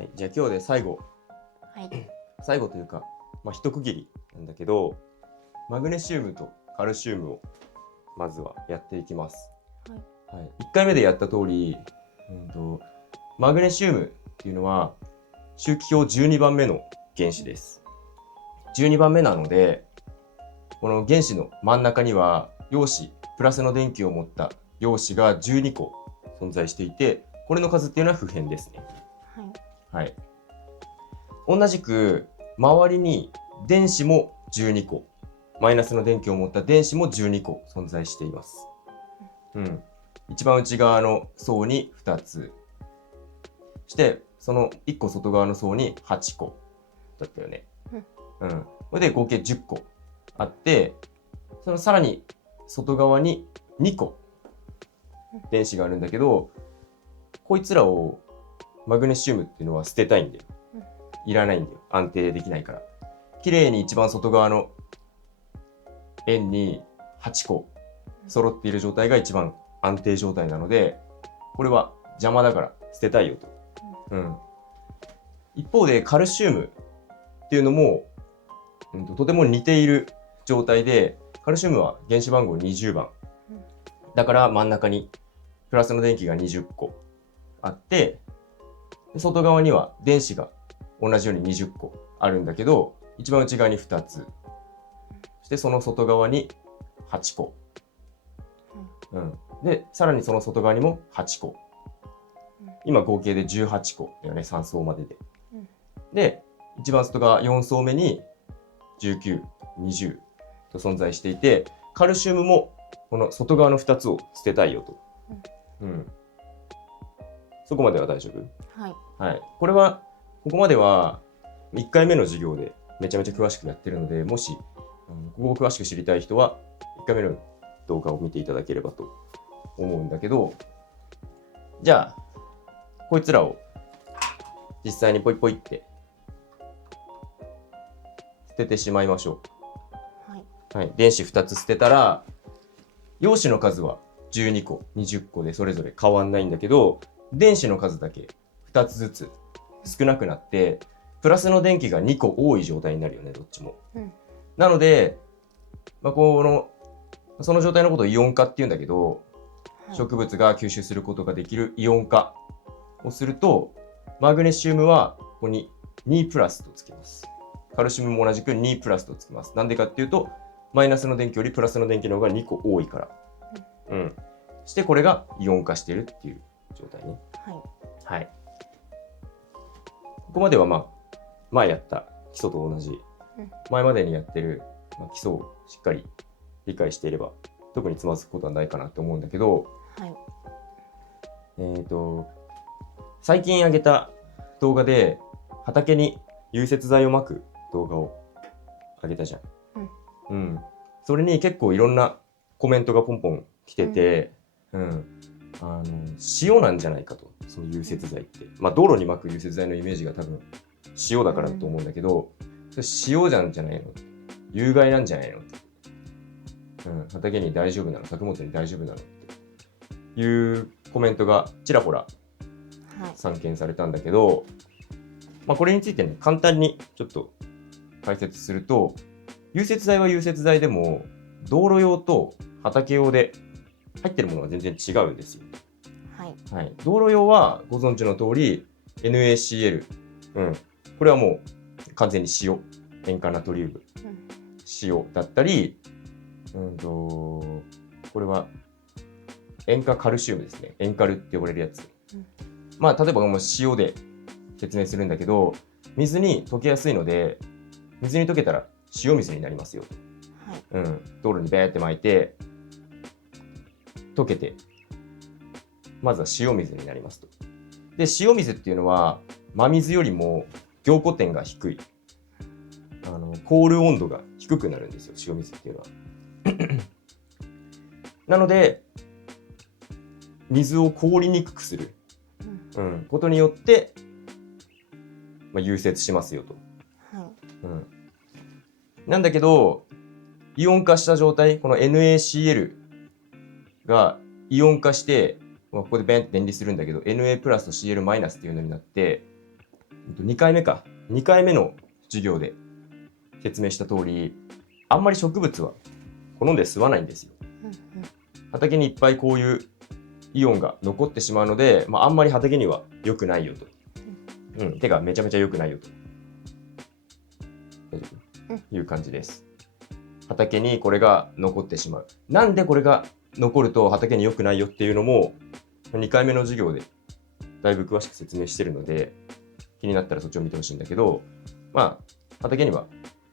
はい、じゃあ今日で最後というか、一区切りなんだけど、マグネシウムとカルシウムをまずはやっていきます。はい、1回目でやった通り、マグネシウムっていうのは周期表12番目の原子です。12番目なので、この原子の真ん中には陽子、プラスの電気を持った陽子が12個存在していて、これの数っていうのは不変ですね。はい。同じく周りに電子も12個、マイナスの電気を持った電子も12個存在しています。一番内側の層に2つ。してその1個外側の層に8個だったよね。これで合計10個あって、そのさらに外側に2個電子があるんだけど、こいつらをマグネシウムっていうのは捨てたいんだよ。いらないんだよ。安定できないから。綺麗に一番外側の円に8個揃っている状態が一番安定状態なので、これは邪魔だから捨てたいよと。一方でカルシウムっていうのも、とても似ている状態で、カルシウムは原子番号20番。だから真ん中にプラスの電気が20個あって、外側には電子が同じように20個あるんだけど、一番内側に2つ。そしてその外側に8個。で、さらにその外側にも8個。今合計で18個だよね、3層までで。で、一番外側4層目に19、20と存在していて、カルシウムもこの外側の2つを捨てたいよと。そこまでは大丈夫？はい。これは、ここまでは1回目の授業でめちゃめちゃ詳しくやってるので、もし、ここを詳しく知りたい人は、1回目の動画を見ていただければと思うんだけど、じゃあ、こいつらを実際にポイポイって捨ててしまいましょう。はい。電子2つ捨てたら、陽子の数は12個、20個でそれぞれ変わんないんだけど、電子の数だけ2つずつ少なくなって、プラスの電気が2個多い状態になるよね、どっちも。なので、その状態のことをイオン化って言うんだけど、植物が吸収することができるイオン化をすると、マグネシウムはここに2プラスとつけます。カルシウムも同じく2プラスとつけます。なんでかっていうと、マイナスの電気よりプラスの電気の方が2個多いから。そしてこれがイオン化してるっていう状態ね。はい。ここまでは前やった基礎と同じ。前までにやってる基礎をしっかり理解していれば、特につまずくことはないかなと思うんだけど、最近上げた動画で畑に融雪剤をまく動画を上げたじゃん。それに結構いろんなコメントがポンポン来てて、塩なんじゃないかと、その融雪剤って。道路にまく融雪剤のイメージが多分塩だからだと思うんだけど、それ塩じゃないの？有害なんじゃないの？畑に大丈夫なの？作物に大丈夫なの？っていうコメントがちらほら散見されたんだけど、これについてね、簡単にちょっと解説すると、融雪剤は融雪剤でも、道路用と畑用で入ってるものは全然違うんですよ。道路用はご存知の通り NaCl、これはもう完全に塩、塩化ナトリウム、塩だったり、これは塩化カルシウムですね。塩カルって呼ばれるやつ。例えばもう塩で説明するんだけど、水に溶けやすいので、水に溶けたら塩水になりますよ。道路にベーって巻いて、溶けて、まずは塩水になりますと。で、塩水っていうのは、真水よりも凝固点が低い。凍る温度が低くなるんですよ、塩水っていうのは。なので、水を凍りにくくする、ことによって、融雪しますよと。なんだけど、イオン化した状態、この NaCl がイオン化して、ここでベンって電離するんだけど、Na プラスと Cl マイナスっていうのになって、2回目か。2回目の授業で説明した通り、あんまり植物は好んで吸わないんですよ。畑にいっぱいこういうイオンが残ってしまうので、あんまり畑には良くないよと。てかめちゃめちゃ良くないよと。大丈夫？いう感じです。畑にこれが残ってしまう。なんでこれが残ると畑に良くないよっていうのも、2回目の授業でだいぶ詳しく説明してるので、気になったらそっちを見てほしいんだけど、畑には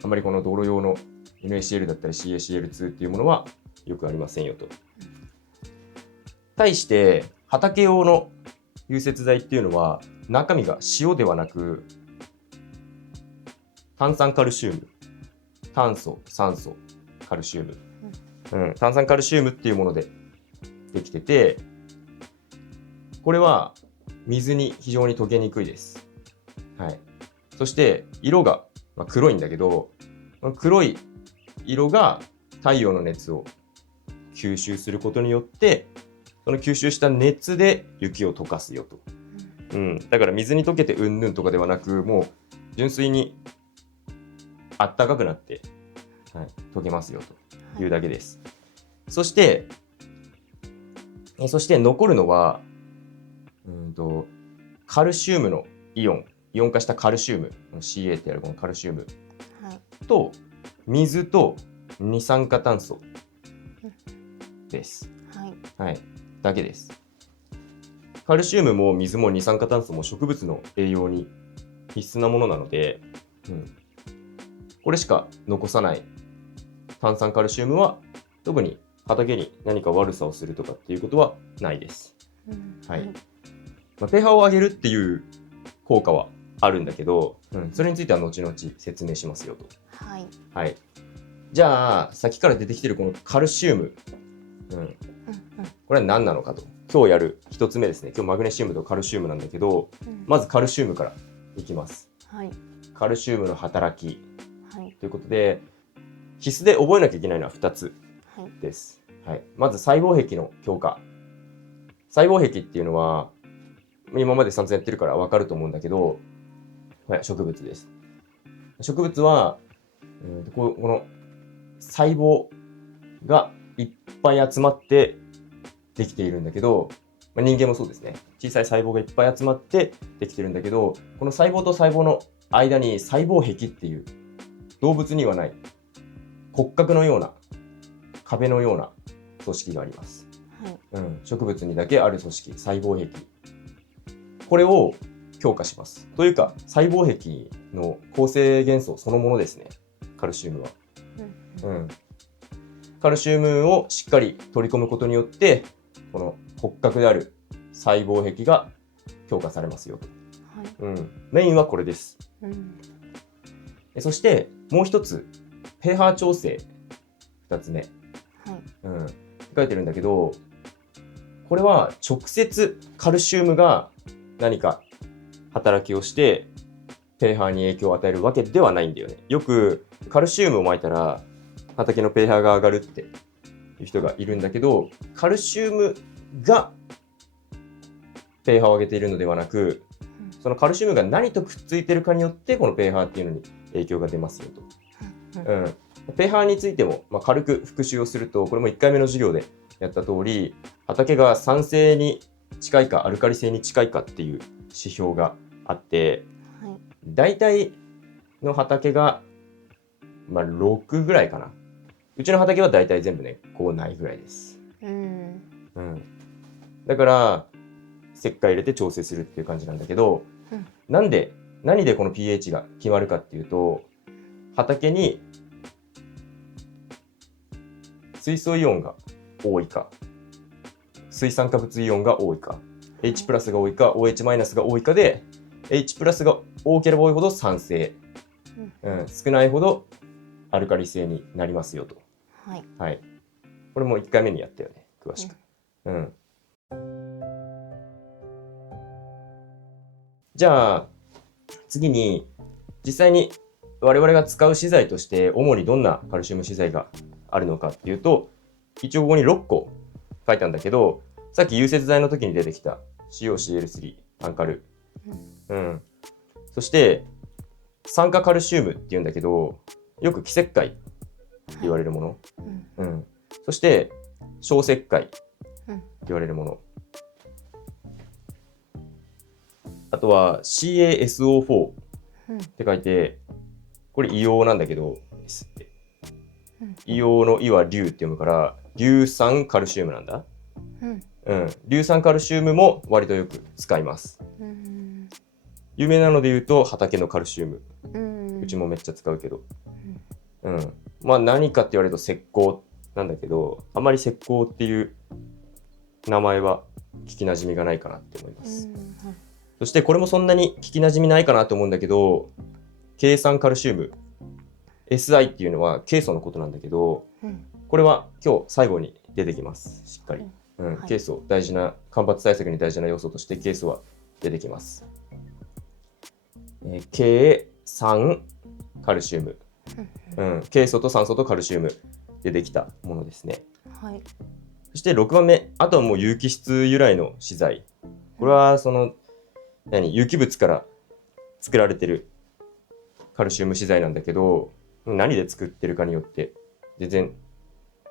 あんまりこの道路用の NaCl だったり CaCl2 っていうものはよくありませんよと。対して畑用の融雪剤っていうのは中身が塩ではなく炭酸カルシウム、炭素、酸素、カルシウム、炭酸カルシウムっていうものでできてて、これは水に非常に溶けにくいです。はい。そして色が黒いんだけど、黒い色が太陽の熱を吸収することによって、その吸収した熱で雪を溶かすよと。だから水に溶けてうんぬんとかではなく、もう純粋にあったかくなって、溶けますよというだけです。そして残るのはカルシウムのイオン化したカルシウム Ca ってやるこのカルシウムと水と二酸化炭素です。だけです。カルシウムも水も二酸化炭素も植物の栄養に必須なものなので、これしか残さない炭酸カルシウムは特に畑に何か悪さをするとかっていうことはないです。pH を上げるっていう効果はあるんだけど、それについては後々説明しますよと。じゃあさっきから出てきてるこのカルシウム、これは何なのかと。今日やる1つ目ですね。今日マグネシウムとカルシウムなんだけど、まずカルシウムからいきます。カルシウムの働き、ということで必須で覚えなきゃいけないのは2つです。まず細胞壁の強化。細胞壁っていうのは今まで散々やってるから分かると思うんだけど、植物です。植物は、この細胞がいっぱい集まってできているんだけど、人間もそうですね。小さい細胞がいっぱい集まってできてるんだけど、この細胞と細胞の間に細胞壁っていう動物にはない骨格のような壁のような組織があります。植物にだけある組織、細胞壁。これを強化します。というか、細胞壁の構成元素そのものですね。カルシウムは。カルシウムをしっかり取り込むことによって、この骨格である細胞壁が強化されますよと。メインはこれです。そしてもう一つ、pH 調整2つ目、書いてるんだけど、これは直接カルシウムが何か働きをして pH に影響を与えるわけではないんだよね。よくカルシウムをまいたら畑の pH が上がるっていう人がいるんだけど、カルシウムが pH を上げているのではなく、そのカルシウムが何とくっついてるかによってこの pH っていうのに影響が出ますよと。pH についても、軽く復習をすると、これも1回目の授業でやった通り、畑が酸性に近いかアルカリ性に近いかっていう指標があって、大体の畑が、6ぐらいかな。うちの畑は大体全部ね、こうないぐらいです。だから石灰入れて調整するっていう感じなんだけど、何でこの pH が決まるかっていうと、畑に水素イオンが多いか、水酸化物イオンが多いか、H プラスが多いか OH マイナスが多いかで、H プラスが多ければ多いほど酸性、少ないほどアルカリ性になりますよと。これも1回目にやったよね、詳しく。じゃあ次に、実際に我々が使う資材として主にどんなカルシウム資材があるのかっていうと、一応ここに6個書いたんだけど、さっき融雪剤の時に出てきた COCl3 アンカル、そして酸化カルシウムっていうんだけど、よく基石灰って言われるもの、そして小石灰って言われるもの、あとは CaSO4 って書いて、これ硫黄なんだけど、硫黄の硫は硫って読むから硫酸カルシウムなんだ。硫酸カルシウムも割とよく使います。有名なので言うと畑のカルシウム、うちもめっちゃ使うけど、まあ何かって言われると石膏なんだけど、あまり石膏っていう名前は聞きなじみがないかなって思います。そしてこれもそんなに聞きなじみないかなと思うんだけど、ケイ酸カルシウム SI っていうのはケイ素のことなんだけど、これは今日最後に出てきます。しっかり、ケイ素、大事な干ばつ対策に大事な要素としてケイ素は出てきます。ケイ酸カルシウム、ケイ素と酸素とカルシウムでできたものですね。そして6番目、あとはもう有機質由来の資材。これはその有機物から作られてるカルシウム資材なんだけど、何で作ってるかによって全然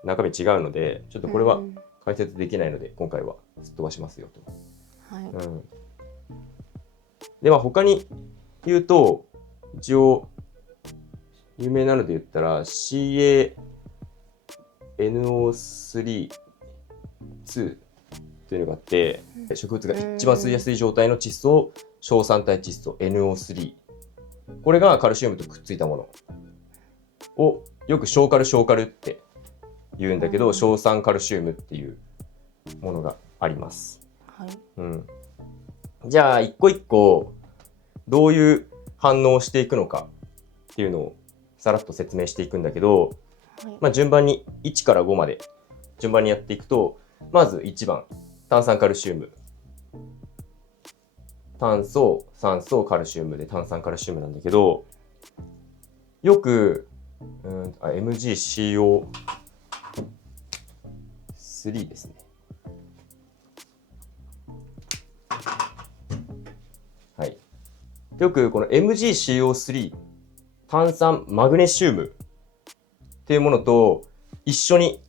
中身違うので、ちょっとこれは解説できないので今回はすっ飛ばしますよと。では他に言うと、一応有名なので言ったら CaNO3 というのがあって、植物が一番吸いやすい状態の窒素、硝酸体窒素 NO3、 これがカルシウムとくっついたものをよく小カルって言うんだけど、硝酸カルシウムっていうものがあります。じゃあ一個一個どういう反応をしていくのかっていうのをさらっと説明していくんだけど、順番に1から5まで順番にやっていくと、まず1番、炭酸カルシウム。炭素、酸素、カルシウムで炭酸カルシウムなんだけど、よくMgCO3 ですね。よくこの MgCO3、炭酸マグネシウムっていうものと一緒に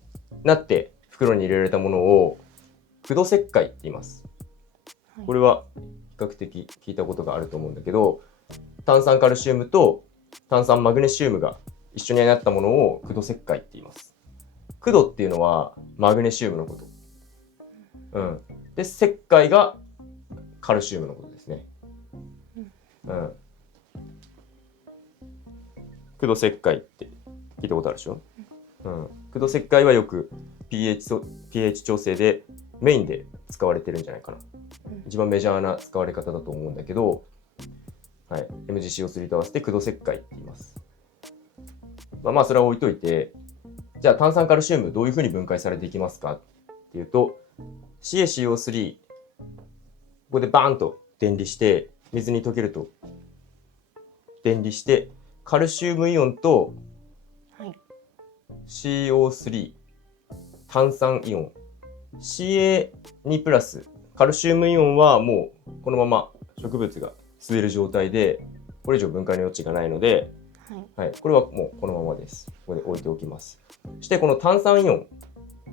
なって袋に入れられたものを苦土石灰って言います。これは比較的聞いたことがあると思うんだけど、炭酸カルシウムと炭酸マグネシウムが一緒になったものを苦土石灰って言います。苦土っていうのはマグネシウムのこと。で、石灰がカルシウムのことですね。苦土石灰って聞いたことあるでしょ。苦土石灰はよく pH 調整でメインで使われてるんじゃないかな。一番メジャーな使われ方だと思うんだけど、MgCO3 と合わせて苦土石灰って言います。まあそれは置いといて、じゃあ炭酸カルシウムどういうふうに分解されていきますかっていうと、CaCO3 ここでバーンと電離して水に溶けると電離してカルシウムイオンと CO3 炭酸イオン Ca2 プラスカルシウムイオンはもうこのまま植物が吸える状態で、これ以上分解の余地がないので、これはもうこのままです。ここで置いておきます。そしてこの炭酸イオン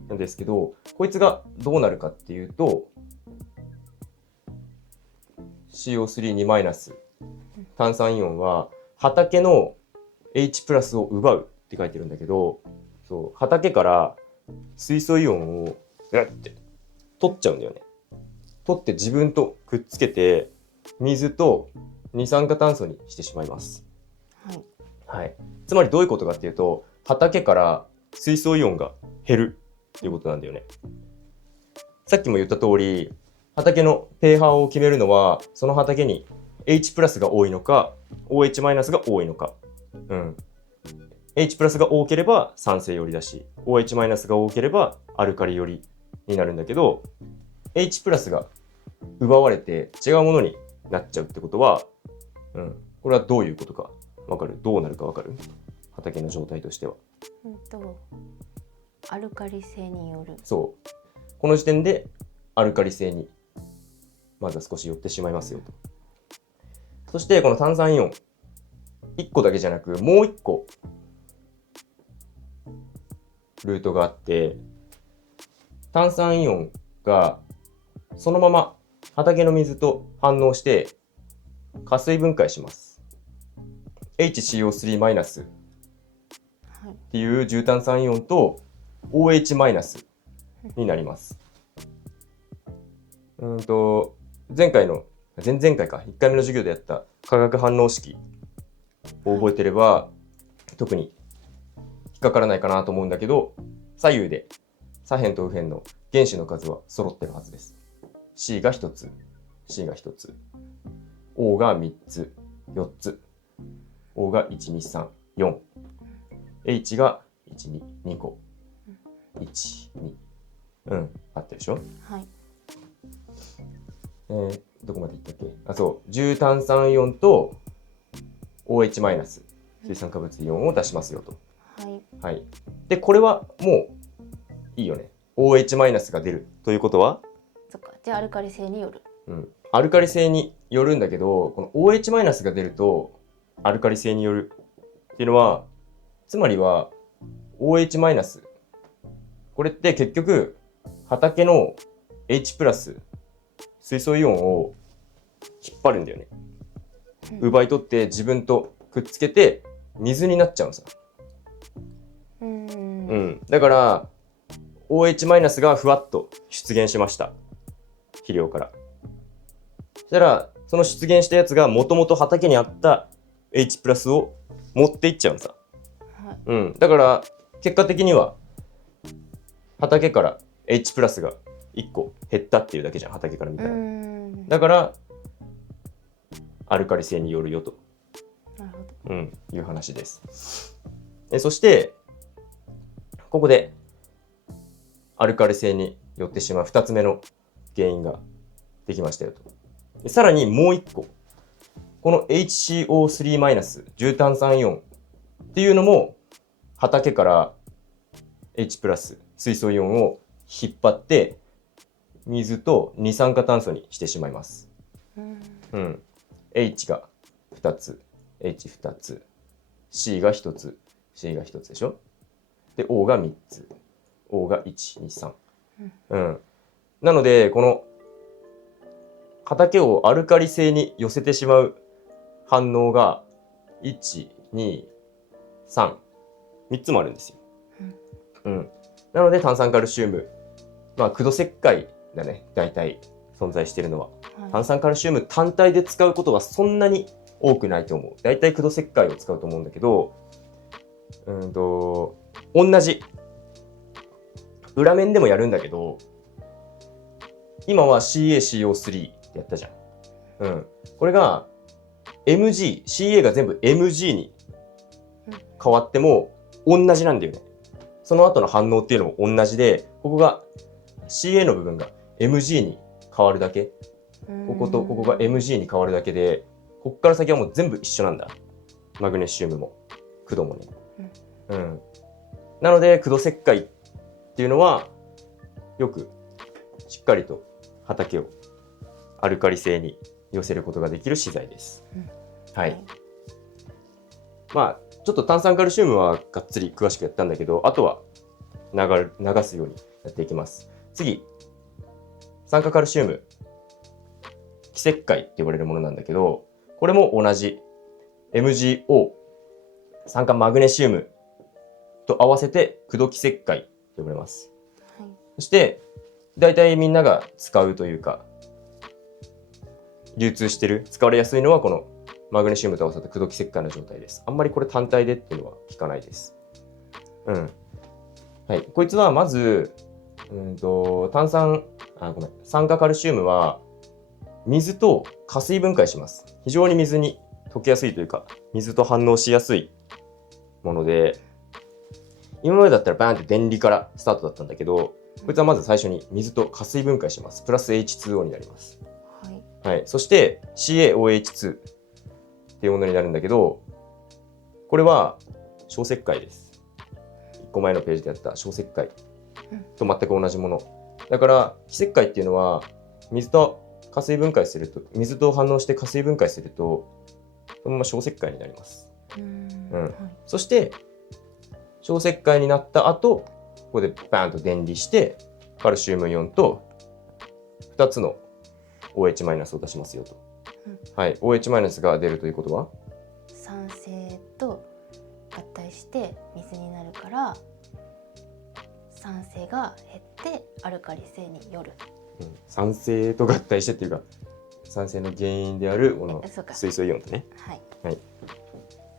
なんですけど、こいつがどうなるかっていうと CO3-2- 炭酸イオンは畑の H プラスを奪うって書いてるんだけど、そう畑から水素イオンをって取っちゃうんだよね。取って自分とくっつけて水と二酸化炭素にしてしまいます。つまりどういうことかっていうと、畑から水素イオンが減るっていうことなんだよね。さっきも言った通り、畑の pH を決めるのはその畑に H プラスが多いのか OH マイナスが多いのか。H プラスが多ければ酸性寄りだし、OH マイナスが多ければアルカリ寄りになるんだけど、H プラスが奪われて違うものになっちゃうってことは、これはどういうことかわかる？どうなるかわかる？畑の状態としては。アルカリ性による。そう。この時点でアルカリ性にまずは少し寄ってしまいますよと。そしてこの炭酸イオン1個だけじゃなくもう1個ルートがあって、炭酸イオンがそのまま畑の水と反応して加水分解します。 HCO3- っていう重炭酸イオンと OH- になります。前回の前々回か1回目の授業でやった化学反応式を覚えてれば、特に引っかからないかなと思うんだけど、左右で左辺と右辺の原子の数は揃ってるはずです。 C が1つ C が1つ O が3つ4つ O が1234 H が2個12あったでしょ。はい。どこまでいったっけ。そう、重炭酸イオンと OH- 水酸化物イオンを出しますよと。はい。はい。で、これはもういいよね。OH- が出るということは、そっか。じゃあアルカリ性による。アルカリ性によるんだけど、この OH- が出るとアルカリ性によるっていうのは、つまりは OH-、これって結局畑の H+水素イオンを引っ張るんだよね。奪い取って自分とくっつけて水になっちゃうのさ。だから OH- がふわっと出現しました、肥料から。そしたらその出現したやつがもともと畑にあった H+ を持っていっちゃうのさ。だから結果的には畑から H+ が1個減ったっていうだけじゃん、畑から見たら。だからアルカリ性によるよと、いう話です。そしてここでアルカリ性によってしまう2つ目の原因ができましたよと。さらにもう1個、この HCO3- 重炭酸イオンっていうのも畑から H+ 水素イオンを引っ張って水と二酸化炭素にしてしまいます。H が2つ H2 つ C が1つ C が1つでしょ。で O が3つ O が123。なのでこの畑をアルカリ性に寄せてしまう反応が123 3つもあるんですよ。なので炭酸カルシウム、苦土石灰だね、大体存在しているのは。炭酸カルシウム単体で使うことはそんなに多くないと思う。大体苦土石灰を使うと思うんだけど、同じ裏面でもやるんだけど、今は CaCO3 ってやったじゃん。これが CA が全部 MG に変わっても同じなんだよね。その後の反応っていうのも同じで、ここが CA の部分が MG に変わるだけ。こことここが MG に変わるだけで、ここから先はもう全部一緒なんだ。マグネシウムも苦土もね。なので苦土石灰っていうのはよくしっかりと畑をアルカリ性に寄せることができる資材です。はい。ちょっと炭酸カルシウムはがっつり詳しくやったんだけど、あとは流すようにやっていきます。次、酸化カルシウム、基石灰って呼ばれるものなんだけど、これも同じ MgO、酸化マグネシウムと合わせて苦土基石灰と呼ばれます。そして大体みんなが使うというか流通してる、使われやすいのはこのマグネシウムと合わせた苦土基石灰の状態です。あんまりこれ単体でっていうのは聞かないです。はい、こいつはまず酸化カルシウムは水と加水分解します。非常に水に溶けやすいというか水と反応しやすいもので、今までだったらバーンって電離からスタートだったんだけど、こいつはまず最初に水と加水分解します。プラス H2O になります。そして CaOH2 っていうものになるんだけど、これは小石灰です。1個前のページでやった小石灰と全く同じもの。だから基石灰っていうのは水と加水分解すると、水と反応して加水分解するとこのまま小石灰になります。はい。そして小石灰になった後、ここでバーンと電離してカルシウムイオンと2つの OH マイナスを出しますよと。はい、OH マイナスが出るということは酸性と合体して水になるから酸性が減ってアルカリ性による。酸性と合体してっていうか酸性の原因であるこの水素イオンとね。はい。はい、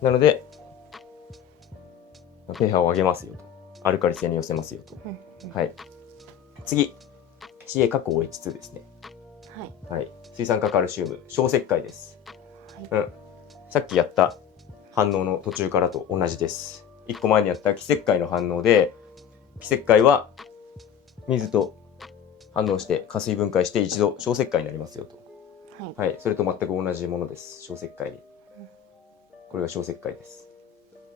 なので pH を上げますよと。アルカリ性に寄せますよと。はい。次 CA(OH2) ですね。はい。水酸化カルシウム小石灰です。はい。さっきやった反応の途中からと同じです。1個前にやった基石灰の反応で基石灰は水と反応して加水分解して一度小石灰になりますよと。はい。それと全く同じものです。小石灰に。これが小石灰です。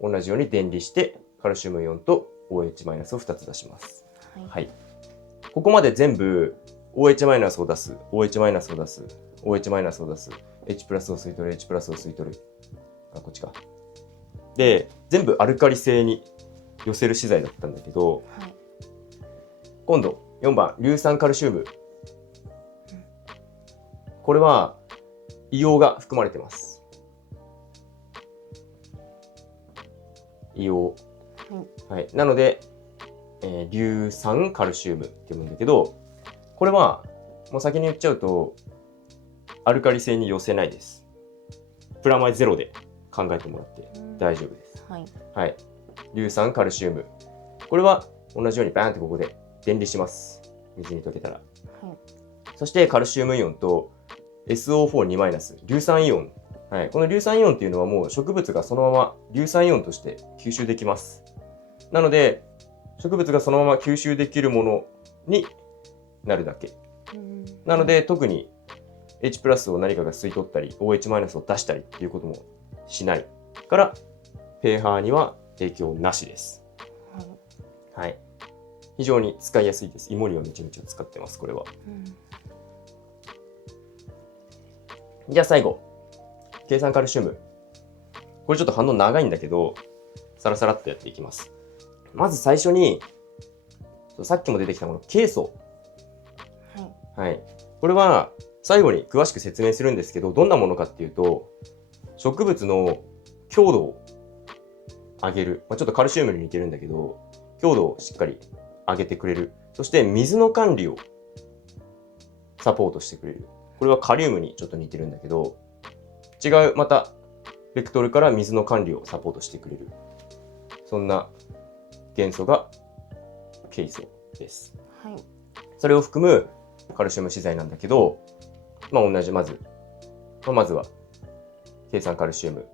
同じように電離してカルシウムイオンと OH マイナスを2つ出します。はい。ここまで全部 OH マイナスを出す、OH マイナスを出す、OH マイナスを出す、H プラスを吸い取る、H プラスを吸い取る。こっちか。で、全部アルカリ性に寄せる資材だったんだけど、今度4番硫酸カルシウム。これは硫黄が含まれてます。硫黄。はい。なので、硫酸カルシウムって言うんだけど、これはもう先に言っちゃうとアルカリ性に寄せないです。プラマイゼロで考えてもらって大丈夫です。はい。硫酸カルシウム。これは同じようにバーンってここで電離します。水に溶けたら。そしてカルシウムイオンと SO4(2)、硫酸イオン。はい、この硫酸イオンっていうのはもう植物がそのまま硫酸イオンとして吸収できます。なので植物がそのまま吸収できるものになるだけ。なので特に H プラスを何かが吸い取ったり OH マイナスを出したりっていうこともしないから pH には影響なしです。はい。非常に使いやすいです。芋にはめちゃめちゃ使ってます、これは。じゃあ最後。計酸カルシウム。これちょっと反応長いんだけど、サラサラっとやっていきます。まず最初に、さっきも出てきたこのケイ素。はい。これは最後に詳しく説明するんですけど、どんなものかっていうと、植物の強度を上げる。ちょっとカルシウムに似てるんだけど、強度をしっかり上げてくれる。そして水の管理をサポートしてくれる。これはカリウムにちょっと似てるんだけど、違う、また、ベクトルから水の管理をサポートしてくれる。そんな元素がケイ素です。それを含むカルシウム資材なんだけど、同じ、まずは、計酸カルシウム。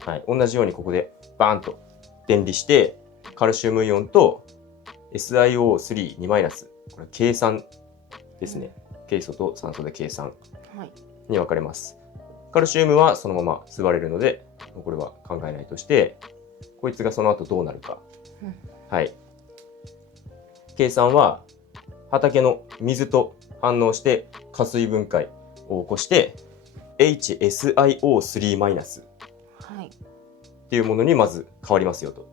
はい。同じようにここでバーンと電離して、カルシウムイオンと SiO3(2)。これ計酸ですね。ケイ素と酸素で計酸に分かれます。カルシウムはそのまま吸われるので、これは考えないとして、こいつがその後どうなるか。はい。計算は畑の水と反応して加水分解を起こして HSiO3- っていうものにまず変わりますよと。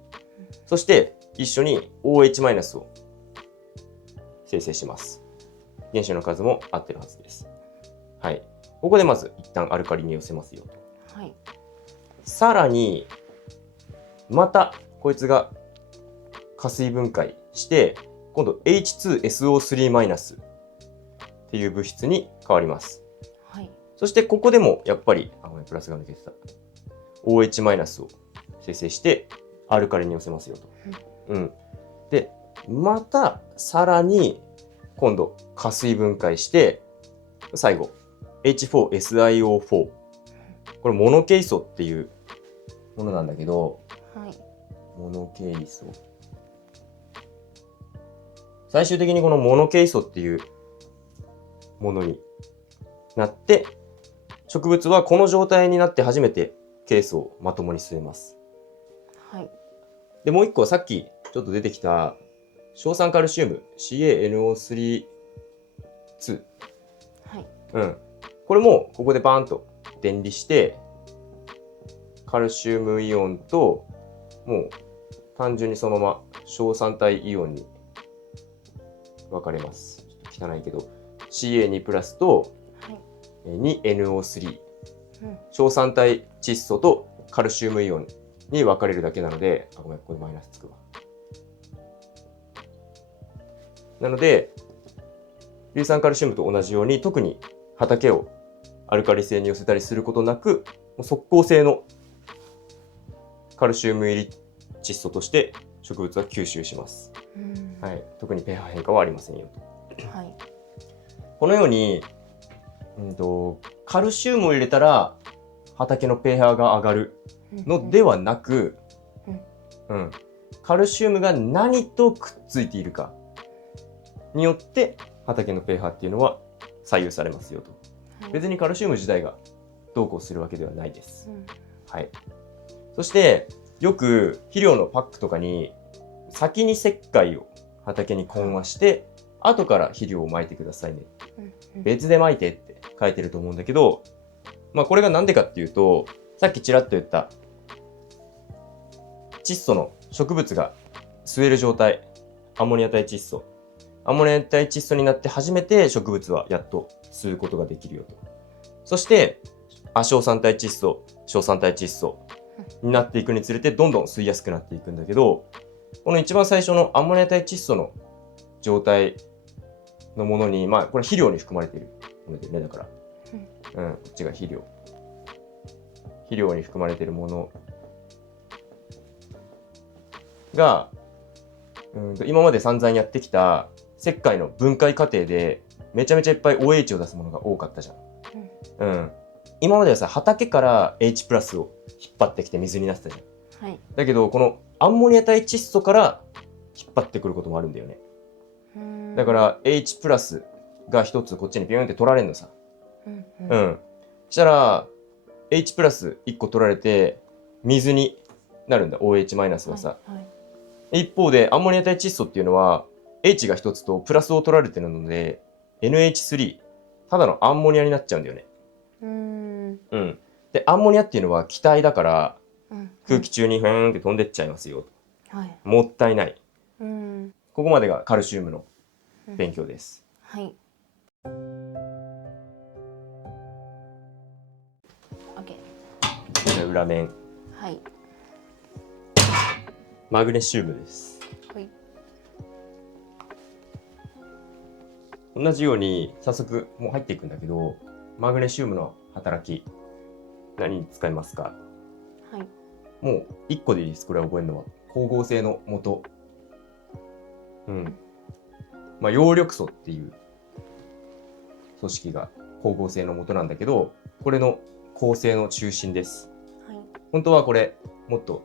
そして一緒に OH- を生成します。原子の数も合ってるはずです。はい。ここでまず一旦アルカリに寄せますよと。さらにまたこいつが加水分解して今度 H2SO3- っていう物質に変わります。そしてここでもやっぱりプラスが抜けてた OH- を生成してアルカリに寄せますよと。でまたさらに今度加水分解して最後 H4SiO4。これモノケイ素っていうものなんだけど、モノケイ素。最終的にこのモノケイ素っていうものになって、植物はこの状態になって初めてケイ素をまともに吸えます。で、もう一個さっきちょっと出てきた硝酸カルシウム CaNO3-2。これもここでバーンと電離してカルシウムイオンと、もう単純にそのまま硝酸体イオンに分かれます。ちょっと汚いけど Ca2 プラスと 2NO3、硝酸体窒素とカルシウムイオンに分かれるだけなので、ごめん、これマイナスつくわ。なので硫酸カルシウムと同じように、特に畑をアルカリ性に寄せたりすることなく、即効性のカルシウム入り窒素として植物は吸収します。はい、特に pH 変化はありませんよと。はい、このように、カルシウムを入れたら畑の pH が上がるのではなく、カルシウムが何とくっついているかによって畑の pH っていうのは左右されますよと。別にカルシウム自体がどうこうするわけではないです。はい。そしてよく肥料のパックとかに先に石灰を畑に混和して後から肥料をまいてくださいね、別でまいてって書いてると思うんだけど、これがなんでかっていうと、さっきちらっと言った窒素の植物が吸える状態、アンモニア体窒素になって初めて植物はやっと吸うことができるよと。そして亜硝酸体窒素、硝酸体窒素になっていくにつれてどんどん吸いやすくなっていくんだけど、この一番最初のアンモニア体窒素の状態のものに、これ肥料に含まれているものだよね。だから、こっちが肥料に含まれているものが、今まで散々やってきた石灰の分解過程でめちゃめちゃいっぱい OH を出すものが多かったじゃん。今まではさ、畑から H プラスを引っ張ってきて水になってたじゃん。だけどこのアンモニア体窒素から引っ張ってくることもあるんだよね。だから H プラスが一つこっちにビューンって取られるのさ。そしたら H プラス1個取られて水になるんだ、 OH マイナスがさ。一方でアンモニア体窒素っていうのは H が一つとプラスを取られてるので NH3、 ただのアンモニアになっちゃうんだよね。でアンモニアっていうのは気体だから、空気中にふーんって飛んでっちゃいますよ、もったいない。ここまでがカルシウムの勉強です。裏面、マグネシウムです。同じように早速もう入っていくんだけど、マグネシウムの働き何に使いますか。もう1個でいいです。これは覚えるのは光合成の元。葉緑素っていう組織が光合成の元なんだけど、これの構成の中心です。本当はこれもっと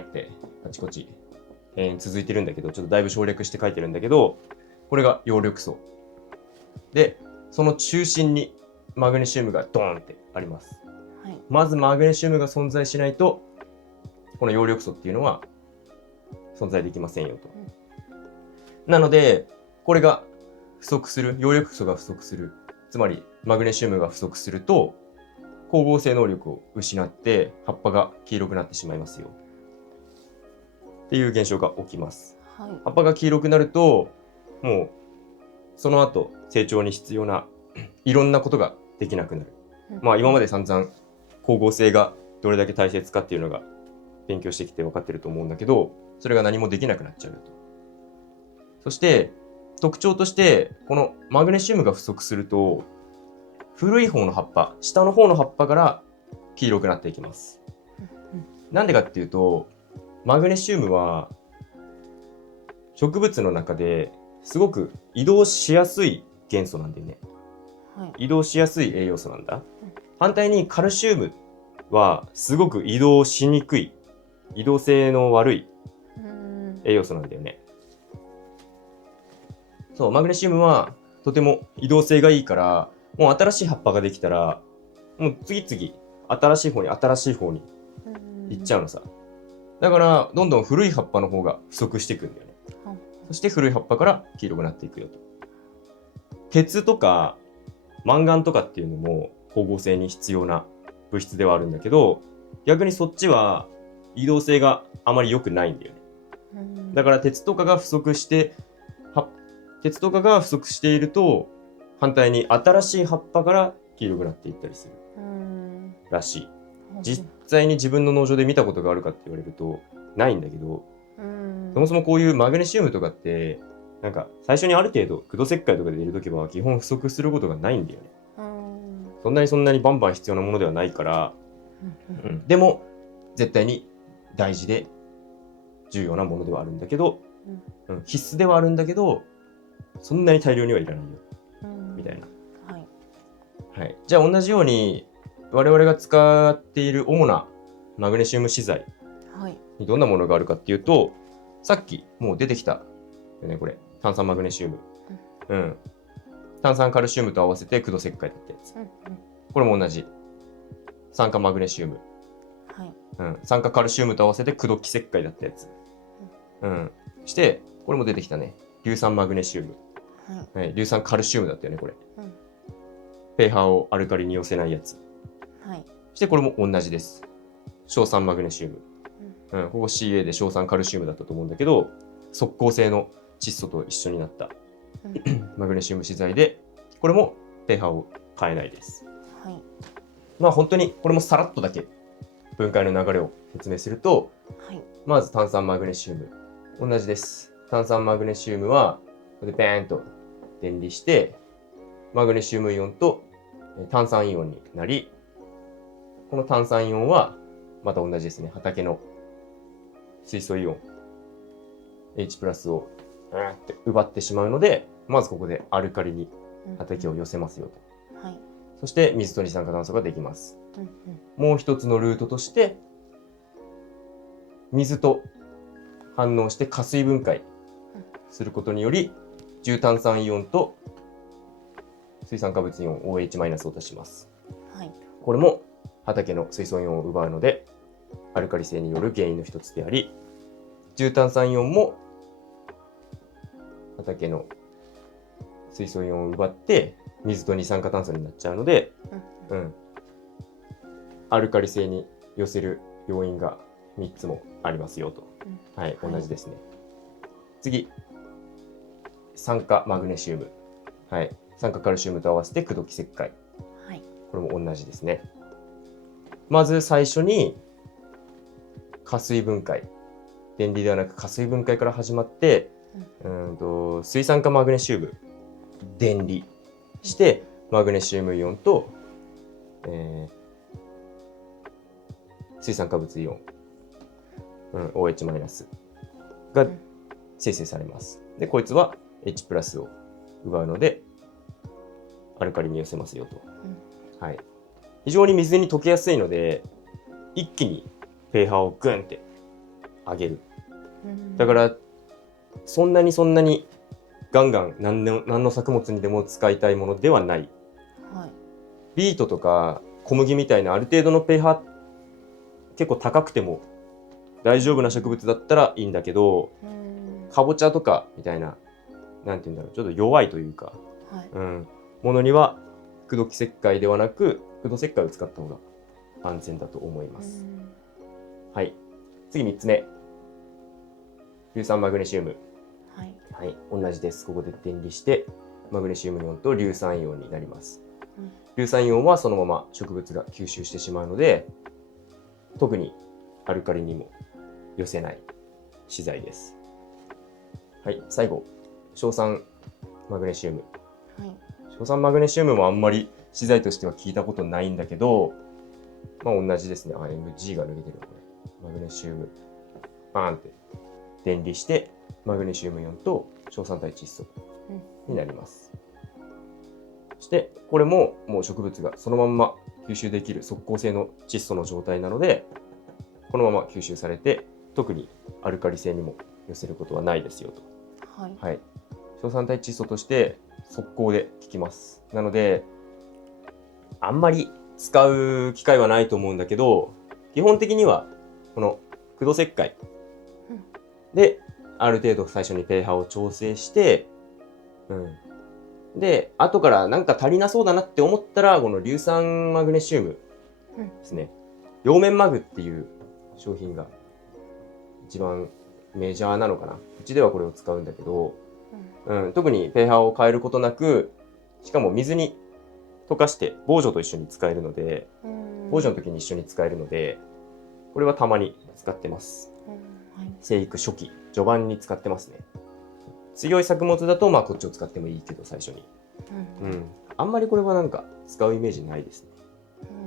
ってあちこち続いてるんだけど、ちょっとだいぶ省略して書いてるんだけど、これが葉緑素で、その中心にマグネシウムがドーンってあります。まずマグネシウムが存在しないとこの葉緑素っていうのは存在できませんよと。なのでこれが不足する、葉緑素が不足する、つまりマグネシウムが不足すると光合成能力を失って葉っぱが黄色くなってしまいますよっていう現象が起きます。葉っぱが黄色くなるともうその後成長に必要ないろんなことができなくなる。今まで散々光合成がどれだけ大切かっていうのが勉強してきて分かってると思うんだけど、それが何もできなくなっちゃうと。そして特徴として、このマグネシウムが不足すると古い方の葉っぱ、下の方の葉っぱから黄色くなっていきます。なんでかっていうと、マグネシウムは植物の中ですごく移動しやすい元素なんだよね。移動しやすい栄養素なんだ。反対にカルシウムはすごく移動しにくい、移動性の悪い栄養素なんだよね。そう、マグネシウムはとても移動性がいいから、もう新しい葉っぱができたらもう次々新しい方に行っちゃうのさ。だからどんどん古い葉っぱの方が不足していくんだよね。そして古い葉っぱから黄色くなっていくよと。鉄とかマンガンとかっていうのも光合成に必要な物質ではあるんだけど、逆にそっちは移動性があまり良くないんだよね。だから鉄とかが不足していると、反対に新しい葉っぱから黄色くなっていったりするらしい。実際に自分の農場で見たことがあるかって言われるとないんだけど、そもそもこういうマグネシウムとかってなんか最初にある程度駆動石灰とかで入れとけば基本不足することがないんだよね。そんなにバンバン必要なものではないから、でも絶対に大事で重要なものではあるんだけど、必須ではあるんだけど、そんなに大量にはいらないよ、みたいな。はい。じゃあ同じように我々が使っている主なマグネシウム資材にどんなものがあるかっていうと、さっきもう出てきたよね、これ炭酸マグネシウム、炭酸カルシウムと合わせて駆動石灰だったやつ、これも同じ酸化マグネシウム、酸化カルシウムと合わせて駆動基石灰だったやつ、してこれも出てきたね、硫酸マグネシウム、硫酸カルシウムだったよねこれ、pH をアルカリに寄せないやつ、してこれも同じです、硝酸マグネシウム、ここ CA で硝酸カルシウムだったと思うんだけど、即効性の窒素と一緒になったマグネシウム資材で、これも pH を変えないです。まあ本当にこれもさらっとだけ分解の流れを説明すると、まず炭酸マグネシウム同じです。炭酸マグネシウムはここでバーンと電離してマグネシウムイオンと炭酸イオンになり、この炭酸イオンはまた同じですね。畑の水素イオン H プラスをって奪ってしまうので、まずここでアルカリに畑を寄せますよと、そして水と二酸化炭素ができます、もう一つのルートとして水と反応して加水分解することにより重炭酸イオンと水酸化物イオン OH- を出します、これも畑の水素イオンを奪うのでアルカリ性による原因の一つであり、重炭酸イオンも畑の水素イオンを奪って水と二酸化炭素になっちゃうので、アルカリ性に寄せる要因が3つもありますよと、同じですね。次、酸化マグネシウム、酸化カルシウムと合わせて駆動基石灰、これも同じですね。まず最初に加水分解、電離ではなく加水分解から始まって、水酸化マグネシウム電離してマグネシウムイオンと、水酸化物イオン、OH- が生成されます。でこいつは H プラスを奪うのでアルカリに寄せますよと、非常に水に溶けやすいので一気に pH をグンって上げる。だからそんなにガンガン何の作物にでも使いたいものではない、ビートとか小麦みたいなある程度の pH 結構高くても大丈夫な植物だったらいいんだけど、かぼちゃとかみたいな、なんていうんだろう、ちょっと弱いというか、ものには駆動基石灰ではなく駆動石灰を使った方が安全だと思います。次3つ目、硫酸マグネシウム、同じです。ここで電離してマグネシウムイオンと硫酸イオンになります、硫酸イオンはそのまま植物が吸収してしまうので特にアルカリにも寄せない資材です。最後、硝酸マグネシウム、硝酸マグネシウムもあんまり資材としては聞いたことないんだけど、同じですね。MG が抜けてる。これマグネシウムバーンって電離してマグネシウムイオンと硝酸体窒素になります、そしてこれももう植物がそのまんま吸収できる即効性の窒素の状態なのでこのまま吸収されて特にアルカリ性にも寄せることはないですよと、硝酸体窒素として速効で効きます。なのであんまり使う機会はないと思うんだけど、基本的にはこの駆動石灰である程度最初に pH を調整して、で後からなんか足りなそうだなって思ったらこの硫酸マグネシウムですね、葉面マグっていう商品が一番メジャーなのかな。うちではこれを使うんだけど、特に pH を変えることなく、しかも水に溶かして防除と一緒に使えるので、防除の時に一緒に使えるので、これはたまに使ってます。生育初期、序盤に使ってますね。強い作物だとこっちを使ってもいいけど最初に、あんまりこれはなんか使うイメージないですね。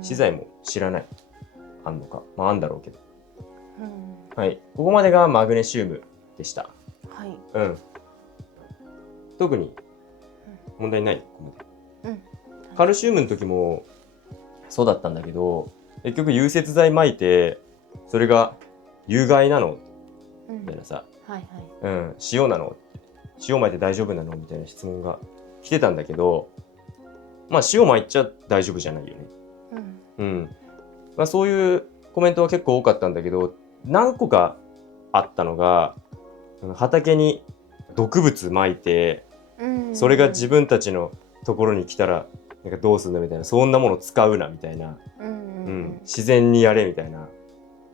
資材も知らない。あんのか。あんだろうけど。はい。ここまでがマグネシウムでした。はい。特に問題ない。ここまで。カルシウムの時もそうだったんだけど、結局融雪剤撒いて、それが有害なのみたいなさ、塩なの、塩撒いて大丈夫なのみたいな質問が来てたんだけど、塩撒いちゃ大丈夫じゃないよね。そういうコメントは結構多かったんだけど、何個かあったのが、畑に毒物撒いて、それが自分たちのところに来たらなんかどうすんのみたいな、そんなもの使うなみたいな、自然にやれみたいな、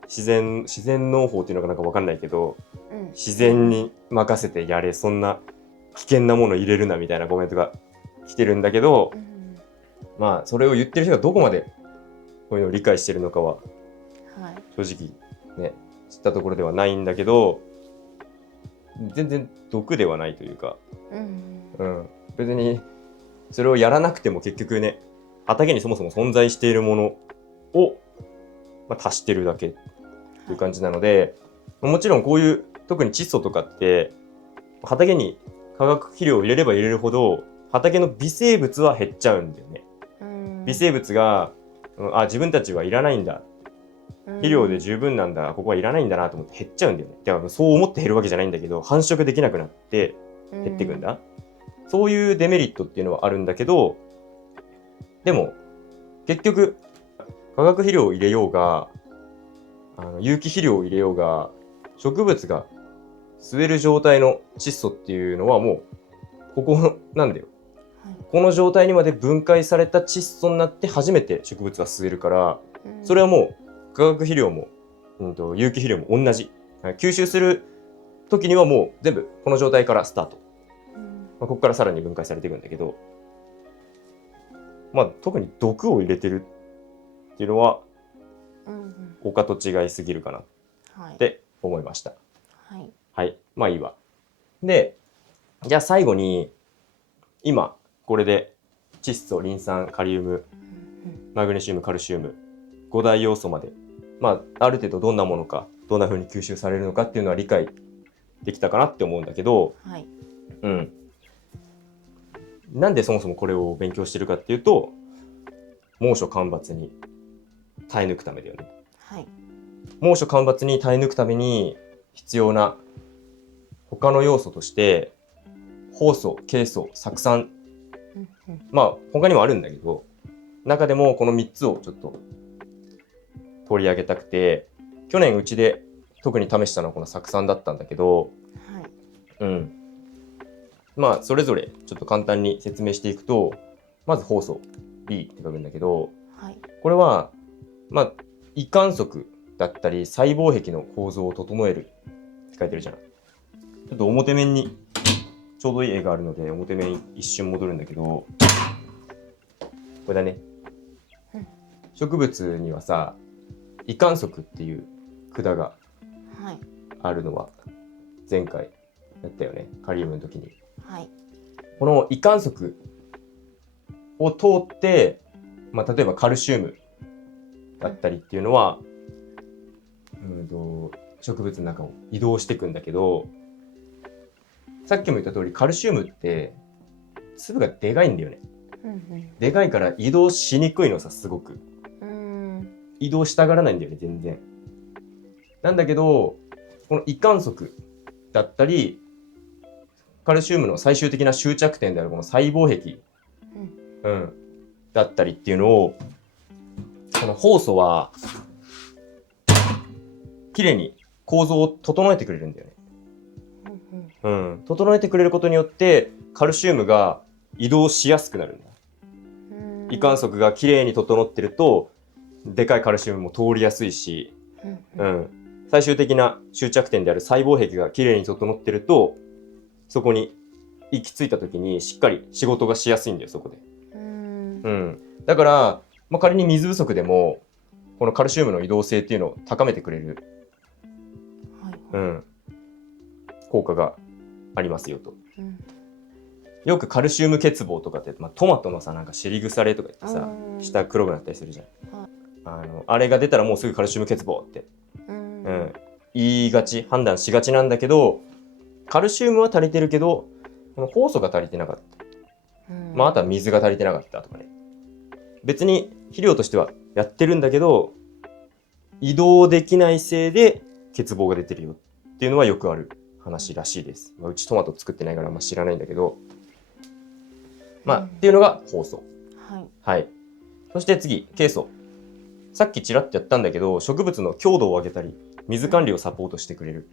自然農法っていうのかなんか分かんないけど、自然に任せてやれ、そんな危険なもの入れるなみたいなコメントが来てるんだけど、それを言ってる人がどこまでこういうのを理解してるのかは、正直ね知ったところではないんだけど、全然毒ではないというか、別にそれをやらなくても結局ね、畑にそもそも存在しているものを、足してるだけっていう感じなので、もちろんこういう特に窒素とかって畑に化学肥料を入れれば入れるほど畑の微生物は減っちゃうんだよね。微生物が自分たちはいらないんだ、肥料で十分なんだ、ここはいらないんだなと思って減っちゃうんだよね。だからそう思って減るわけじゃないんだけど、繁殖できなくなって減っていくんだ。そういうデメリットっていうのはあるんだけど、でも結局化学肥料を入れようが有機肥料を入れようが、植物が吸える状態の窒素っていうのはもうここなんだよ。この状態にまで分解された窒素になって初めて植物が吸えるから、それはもう化学肥料も、有機肥料も同じ。吸収する時にはもう全部この状態からスタート。ここからさらに分解されていくんだけど、特に毒を入れてるっていうのは、他と違いすぎるかなって思いました。はい。いいわ。で、じゃあ最後に、今、これで窒素、リン酸、カリウム、マグネシウム、カルシウム、5大要素まで、ある程度どんなものか、どんな風に吸収されるのかっていうのは理解できたかなって思うんだけど、なんでそもそもこれを勉強してるかっていうと、猛暑干ばつに耐え抜くためだよね。猛暑干ばつに耐え抜くために必要な他の要素として、酵素、ケイ素、酢酸、他にもあるんだけど、中でもこの3つをちょっと取り上げたくて、去年うちで特に試したのはこの酢酸だったんだけど、それぞれちょっと簡単に説明していくと、まず酵素 B って書くんだけど、これは胃管束だったり細胞壁の構造を整えるって書いてるじゃん。ちょっと表面にちょうどいい絵があるので表面一瞬戻るんだけど、これだね。植物にはさ、胃管束っていう管があるのは前回やったよね、カリウムの時に。この胃管束を通って、例えばカルシウムだったりっていうのは、植物の中を移動していくんだけど、さっきも言った通りカルシウムって粒がでかいんだよね。でかいから移動しにくいのさ、すごく。移動したがらないんだよね、全然。なんだけど、この胃管束だったり、カルシウムの最終的な終着点であるこの細胞壁、だったりっていうのを、この酵素はきれいに構造を整えてくれるんだよね。整えてくれることによってカルシウムが移動しやすくなるんだ。胃管束がきれいに整ってるとでかいカルシウムも通りやすいし、うん最終的な終着点である細胞壁がきれいに整ってると、そこに行き着いた時にしっかり仕事がしやすいんだよ、そこで。だから、仮に水不足でもこのカルシウムの移動性っていうのを高めてくれる、効果がありますよと。よくカルシウム欠乏とかって、トマトのさ、なんか尻腐れとか言ってさ、下黒くなったりするじゃん。あれが出たらもうすぐカルシウム欠乏って、言いがち、判断しがちなんだけど、カルシウムは足りてるけど、この酵素が足りてなかった。あとは水が足りてなかったとかね。別に肥料としてはやってるんだけど、移動できないせいで欠乏が出てるよっていうのはよくある話らしいです。うちトマト作ってないから知らないんだけど、っていうのが酵素。はい。そして次、ケイ素。さっきちらっとやったんだけど、植物の強度を上げたり、水管理をサポートしてくれる。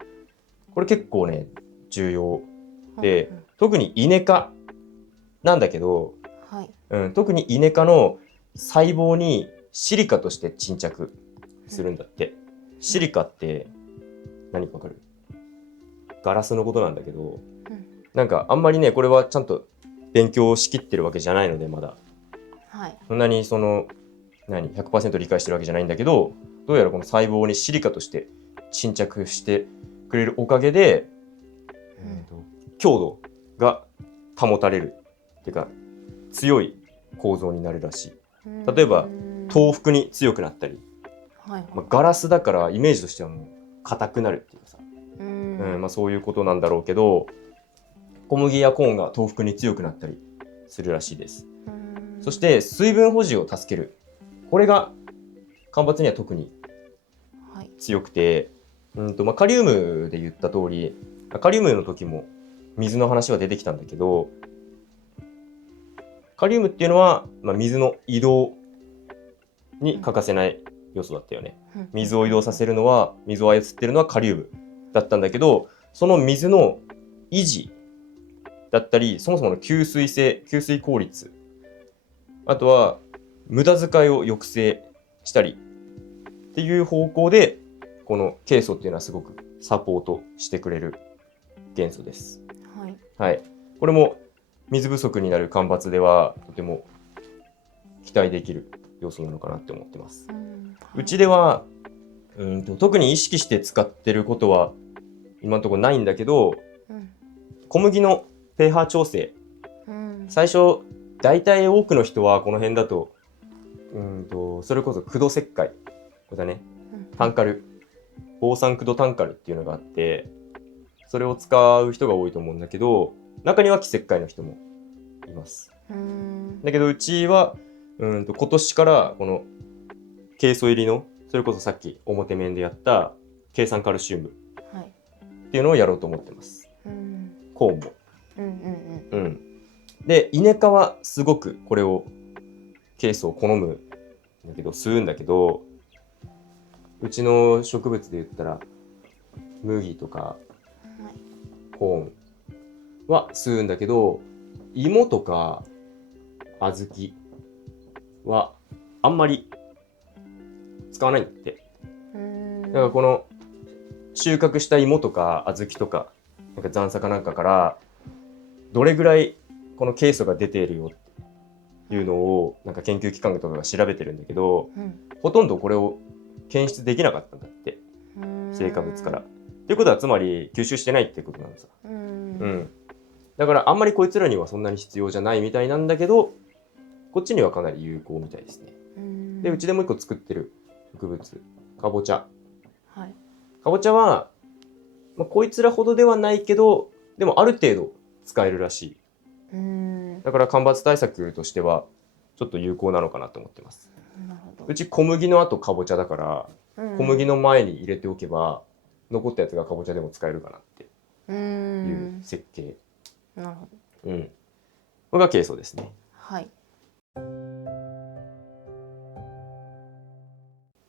これ結構ね、重要で、特にイネ科なんだけど、特にイネ科の細胞にシリカとして沈着するんだって。シリカって何かわかる？ガラスのことなんだけど、なんかあんまりね、これはちゃんと勉強しきってるわけじゃないので、まだ。そんなに100% 理解してるわけじゃないんだけど、どうやらこの細胞にシリカとして沈着してくれるおかげで、強度が保たれるっていうか、強い構造になるらしい。例えば豆腐に強くなったり、ガラスだからイメージとしてはもう硬くなるっていうかさ、そういうことなんだろうけど、小麦やコーンが豆腐に強くなったりするらしいです。そして水分保持を助ける。これが干ばつには特に強くて、カリウムで言った通り、カリウムの時も水の話は出てきたんだけど、カリウムっていうのは、水の移動に欠かせない要素だったよね。水を移動させるのは、水を操ってるのはカリウムだったんだけど、その水の維持だったり、そもそもの吸水性、吸水効率、あとは無駄遣いを抑制したりっていう方向で、このケイ素っていうのはすごくサポートしてくれる元素です。はい。これも水不足になる干ばつではとても期待できる要素なのかなって思ってます。うちでは特に意識して使ってることは今のところないんだけど、小麦の pH 調整、最初大体多くの人はこの辺だとそれこそ駆動石灰だね、タンカル、防酸駆動タンカルっていうのがあって、それを使う人が多いと思うんだけど、中には基石灰の人もいます。だけどうちは今年からこのケイ素入りの、それこそさっき表面でやった計算カルシウムっていうのをやろうと思ってます。コーンも。で、イネ科はすごくこれをケイ素を好むんだけど、吸うんだけど、うちの植物で言ったら麦とかコーンは吸うんだけど、芋とか小豆はあんまり使わないんだって。だからこの収穫した芋とか小豆とか、なんか残渣なんかからどれぐらいこのケイ素が出ているよっていうのをなんか研究機関とかが調べてるんだけど、ほとんどこれを検出できなかったんだって、成果物から。っていうことはつまり吸収してないってことなんですよ。だからあんまりこいつらにはそんなに必要じゃないみたいなんだけど、こっちにはかなり有効みたいですね。で、うちでもう一個作ってる植物、かぼちゃ。かぼちゃは、こいつらほどではないけど、でもある程度使えるらしい。だから干ばつ対策としてはちょっと有効なのかなと思ってます。うち小麦の後かぼちゃだから、小麦の前に入れておけば残ったやつがかぼちゃでも使えるかなっていう設計。なるほど。これがケイ素ですね。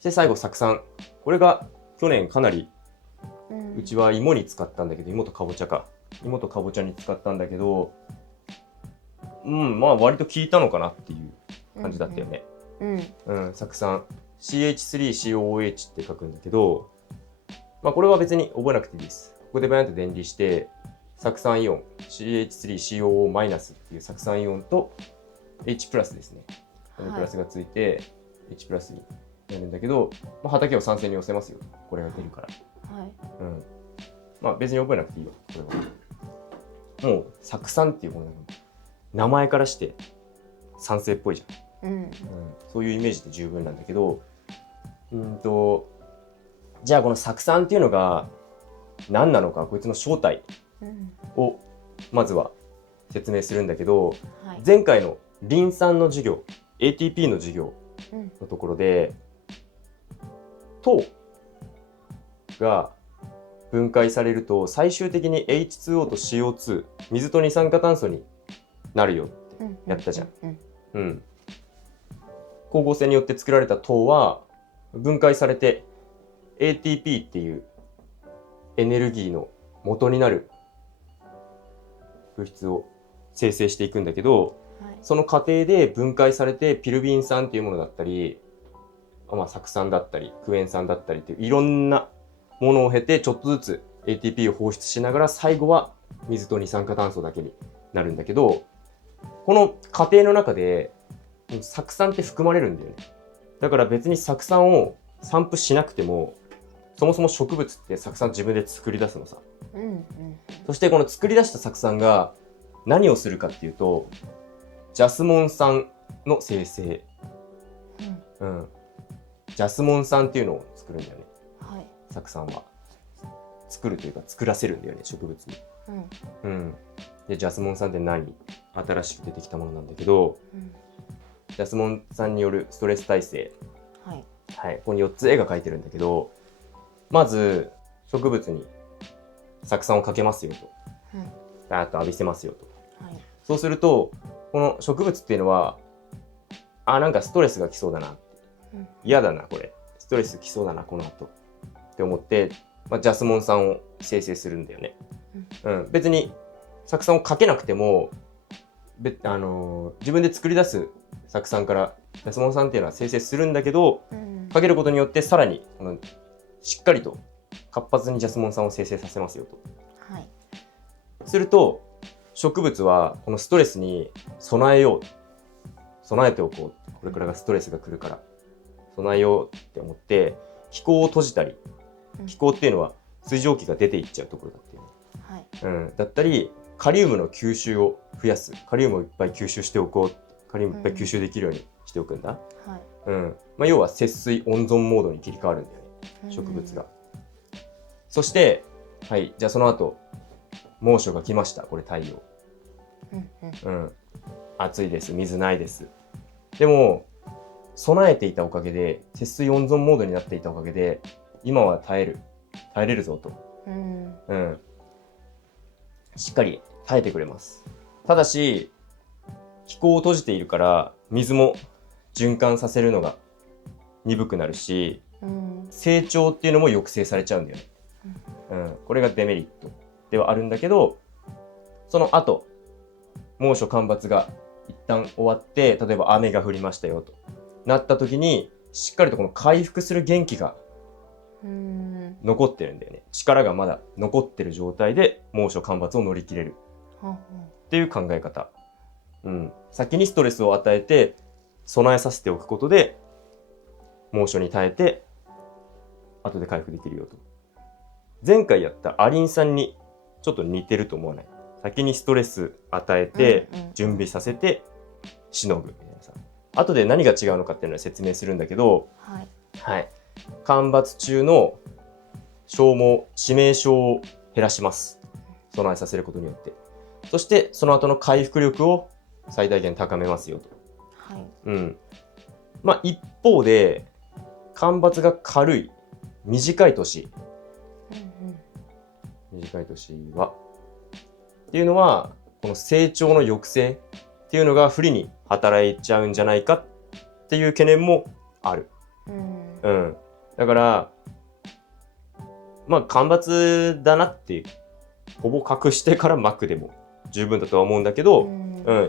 で最後酢酸。これが去年かなり、うちは芋に使ったんだけど、芋とかぼちゃか。芋とかぼちゃに使ったんだけど、割と効いたのかなっていう感じだったよね。酢酸。CH3COOH って書くんだけど、まあこれは別に覚えなくていいです。ここでバヤンと電離して酢酸イオン CH3COO- っていう酢酸イオンと H プラスですね。このプラスがついて H プラスになるんだけど、まあ、畑を酸性に寄せますよ。これが出るから。はい。うん。まあ別に覚えなくていいよ。これは。もう酢酸っていうもの名前からして酸性っぽいじゃん。うん。そういうイメージで十分なんだけど、じゃあこの酢酸っていうのが何なのか、こいつの正体をまずは説明するんだけど、はい、前回のリン酸の授業 ATP の授業のところで、糖が分解されると最終的に H2O と CO2 水と二酸化炭素になるよってやったじゃん。うん。光合成によって作られた糖は分解されて ATP っていうエネルギーの元になる物質を生成していくんだけど、はい、その過程で分解されてピルビン酸っていうものだったり、まあ、酢酸だったりクエン酸だったりっていういろんなものを経てちょっとずつ ATP を放出しながら最後は水と二酸化炭素だけになるんだけど、この過程の中で酢酸って含まれるんだよね。だから別に酢酸を散布しなくてもそもそも植物って酢酸自分で作り出すのさ。そしてこの作り出した酢酸が何をするかっていうと、ジャスモン酸の生成、ジャスモン酸っていうのを作るんだよね。はい、酢酸は作るというか作らせるんだよね、植物に。でジャスモン酸って何？新しく出てきたものなんだけど、ジャスモン酸によるストレス耐性、はい、ここに4つ絵が描いてるんだけど、まず植物に酢酸をかけますよと、ガーッと浴びせますよと、そうするとこの植物っていうのはなんかストレスが来そうだな、嫌だなこれストレス来そうだなこの後って思って、ジャスモン酸を生成するんだよね。別に酢酸をかけなくても自分で作り出す酢酸からジャスモン酸っていうのは生成するんだけど、かけることによってさらにしっかりと活発にジャスモン酸を生成させますよと。はい、すると植物はこのストレスに備えておこう、これからがストレスが来るから備えようって思って気孔を閉じたり、気孔っていうのは水蒸気が出ていっちゃうところだっていう、だったりカリウムの吸収を増やす、カリウムをいっぱい吸収しておこう、カリウムいっぱい吸収できるようにしておくんだ。要は節水温存モードに切り替わるんだよね、植物が。そして、はい、じゃあその後猛暑が来ました。これ太陽。暑いです。水ないです。でも備えていたおかげで、節水温存モードになっていたおかげで、今は耐えれるぞと。しっかり耐えてくれます。ただし気孔を閉じているから水も循環させるのが鈍くなるし、成長っていうのも抑制されちゃうんだよね。これがデメリットではあるんだけど、その後猛暑干ばつが一旦終わって、例えば雨が降りましたよとなった時にしっかりとこの回復する元気が残ってるんだよね。力がまだ残ってる状態で猛暑干ばつを乗り切れるっていう考え方。先にストレスを与えて備えさせておくことで猛暑に耐えて後で回復できるよと。前回やったアリン酸にちょっと似てると思わない？先にストレス与えて準備させてしのぐみたいなさ。後で何が違うのかっていうのは説明するんだけど、干ばつ中の消耗、致命傷を減らします。備えさせることによって。そしてその後の回復力を最大限高めますよと。一方で干ばつが軽い短い年はっていうのは、この成長の抑制っていうのが不利に働いちゃうんじゃないかっていう懸念もある。だから干ばつだなってほぼ隠してからまくでも十分だとは思うんだけど、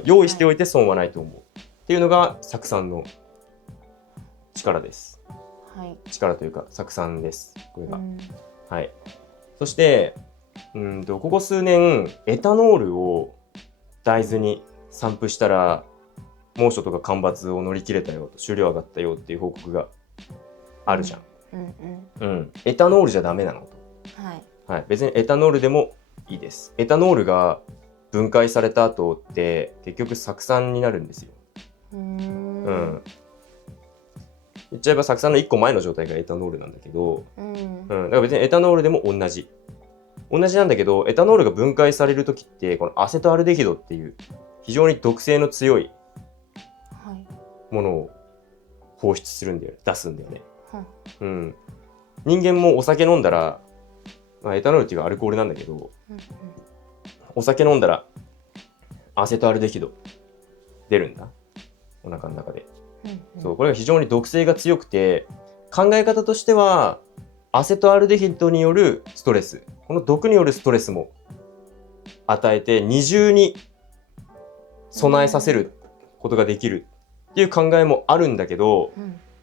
用意しておいて損はないと思うっていうのが酢酸の力です。力というか酢酸です。これが。うん、はい。そしてここ数年エタノールを大豆に散布したら猛暑とか干ばつを乗り切れたよと、収量上がったよっていう報告があるじゃん。エタノールじゃダメなのと。はい。別にエタノールでもいいです。エタノールが分解された後って結局酢酸になるんですよ。言っちゃえば酢酸の1個前の状態がエタノールなんだけど、だから別にエタノールでも同じなんだけど、エタノールが分解される時ってこのアセトアルデヒドっていう非常に毒性の強いものを放出するんだよね、出すんだよね。人間もお酒飲んだら、エタノールっていうかアルコールなんだけど、お酒飲んだらアセトアルデヒド出るんだ、お腹の中で。そう、これが非常に毒性が強くて、考え方としてはアセトアルデヒドによるストレス、この毒によるストレスも与えて二重に備えさせることができるっていう考えもあるんだけど、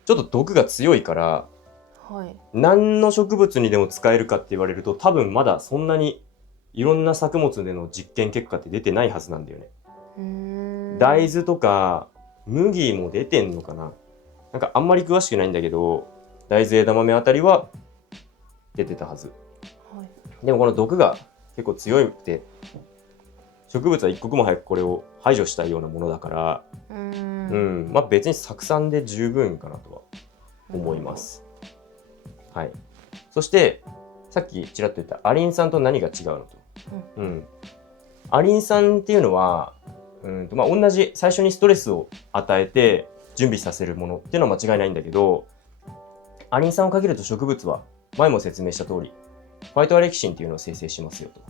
ちょっと毒が強いから、何の植物にでも使えるかって言われると多分まだそんなにいろんな作物での実験結果って出てないはずなんだよね。大豆とか麦も出てんのかな、なんかあんまり詳しくないんだけど、大豆枝豆あたりは出てたはず。でもこの毒が結構強いって植物は一刻も早くこれを排除したいようなものだから、まあ別に酢酸で十分かなとは思います。はい。そしてさっきちらっと言ったアリン酸と何が違うのと。アリン酸っていうのは同じ最初にストレスを与えて準備させるものっていうのは間違いないんだけど、アリン酸をかけると植物は前も説明した通りファイトアレキシンっていうのを生成しますよと。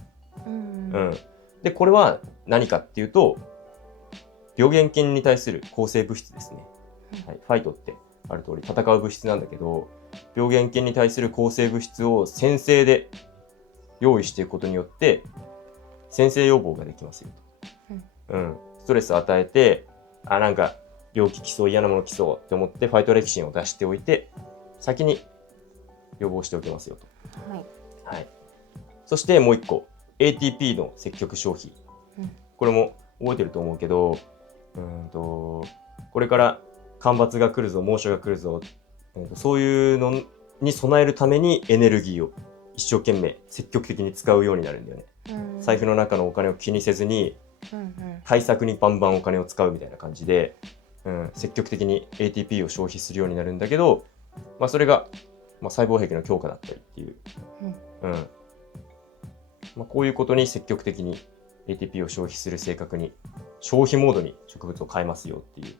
でこれは何かっていうと病原菌に対する抗生物質ですね。ファイトってある通り戦う物質なんだけど、病原菌に対する抗生物質を先制で用意していくことによって先制予防ができますよと。ストレスを与えてなんか病気来そう、嫌なもの来そうって思ってファイトアレキシンを出しておいて先に予防しておきますよと。そしてもう一個 ATP の積極消費、これも覚えてると思うけど、これから干ばつが来るぞ、猛暑が来るぞ、そういうのに備えるためにエネルギーを一生懸命積極的に使うようになるんだよね。財布の中のお金を気にせずに対策にバンバンお金を使うみたいな感じで、積極的に ATP を消費するようになるんだけど、それが、細胞壁の強化だったりっていう、こういうことに積極的に ATP を消費する性格に消費モードに植物を変えますよっていう、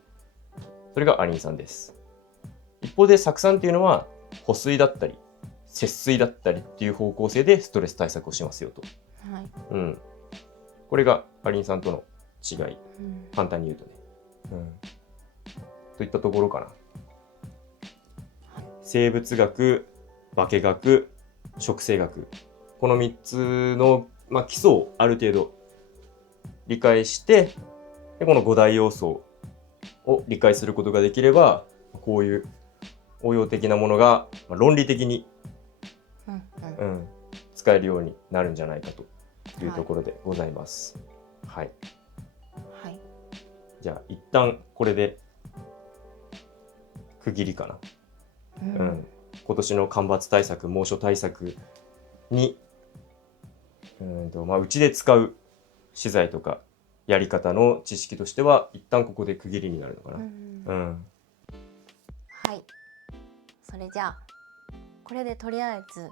それがアリン酸です。一方で酢酸っていうのは保水だったり節水だったりっていう方向性でストレス対策をしますよと。これがアリン酸との違い、簡単に言うとね。といったところかな。生物学、化学、食生学、この3つの、基礎をある程度理解して、でこの5大要素を理解することができれば、こういう応用的なものが論理的に、使えるようになるんじゃないかというところでございます。じゃあ一旦これで区切りかな。今年の干ばつ対策、猛暑対策にうちで使う資材とかやり方の知識としては一旦ここで区切りになるのかな。それじゃあこれでとりあえず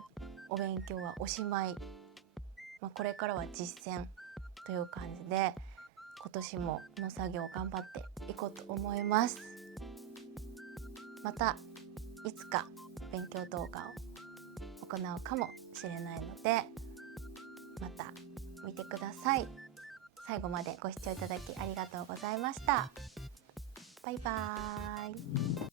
お勉強はおしまい。これからは実践という感じで今年も農作業頑張っていこうと思います。またいつか勉強動画を行うかもしれないのでまた見てください。最後までご視聴いただきありがとうございました。バイバーイ。